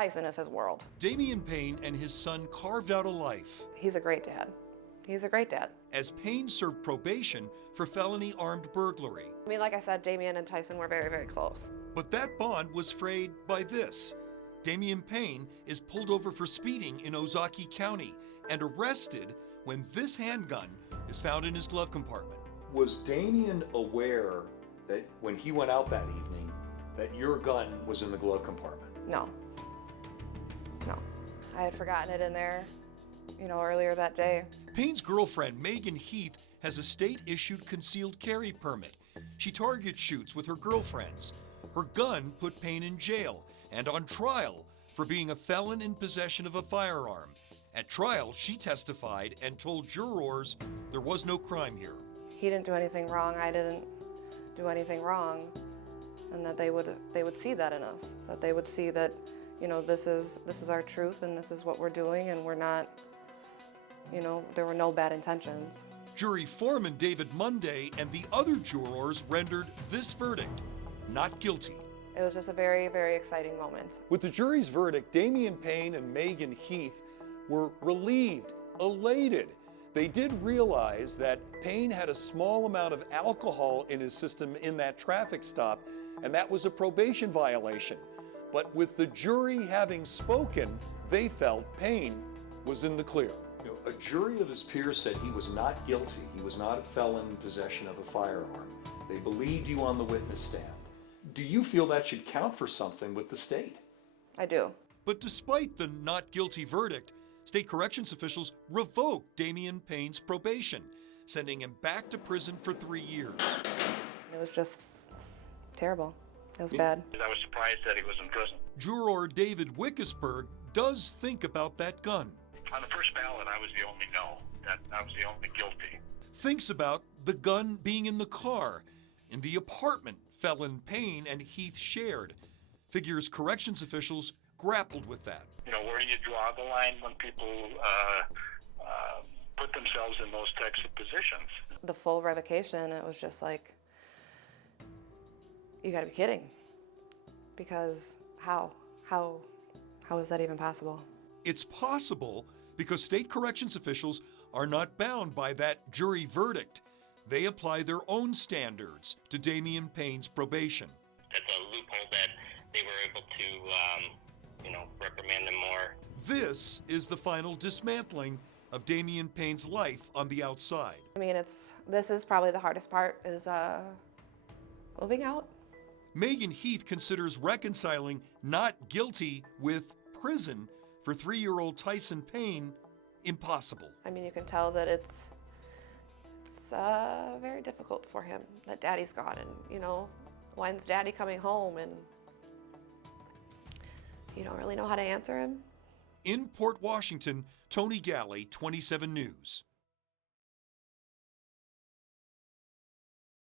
Tyson is his world. Damian Payne and his son carved out a life. He's a great dad. He's a great dad. As Payne served probation for felony armed burglary. I mean, like I said, Damian and Tyson were very, very close. But that bond was frayed by this. Damian Payne is pulled over for speeding in Ozaukee County and arrested when this handgun is found in his glove compartment. Was Damian aware that when he went out that evening that your gun was in the glove compartment? No. No. I had forgotten it in there, earlier that day. Payne's girlfriend, Megan Heath, has a state-issued concealed carry permit. She target shoots with her girlfriends. Her gun put Payne in jail and on trial for being a felon in possession of a firearm. At trial, she testified and told jurors there was no crime here. He didn't do anything wrong, I didn't do anything wrong, and that they would see that in us, that they would see that, this is our truth and this is what we're doing, and we're not, there were no bad intentions. Jury foreman David Monday and the other jurors rendered this verdict: not guilty. It was just a very, very exciting moment. With the jury's verdict, Damian Payne and Megan Heath were relieved, elated. They did realize that Payne had a small amount of alcohol in his system in that traffic stop, and that was a probation violation. But with the jury having spoken, they felt Payne was in the clear. A jury of his peers said he was not guilty. He was not a felon in possession of a firearm. They believed you on the witness stand. Do you feel that should count for something with the state? I do. But despite the not guilty verdict, state corrections officials revoked Damian Payne's probation, sending him back to prison for 3 years. It was just terrible. It was bad. I was surprised that he was in prison. Juror David Wickesburg does think about that gun. On the first ballot, I was the only no. I was the only guilty. Thinks about the gun being in the car, in the apartment felon Payne and Heath shared. Figures corrections officials grappled with that. Where do you draw the line when people put themselves in those types of positions? The full revocation, it was just like, you gotta be kidding. Because how is that even possible? It's possible because state corrections officials are not bound by that jury verdict. They apply their own standards to Damian Payne's probation. That's a loophole that they were able to, reprimand him more. This is the final dismantling of Damian Payne's life on the outside. I mean, this is probably the hardest part, is moving out. Megan Heath considers reconciling not guilty with prison for 3-year-old Tyson Payne impossible. I mean, you can tell that it's very difficult for him, that daddy's gone, and when's daddy coming home, and you don't really know how to answer him. In Port Washington, Tony Galli, 27 News.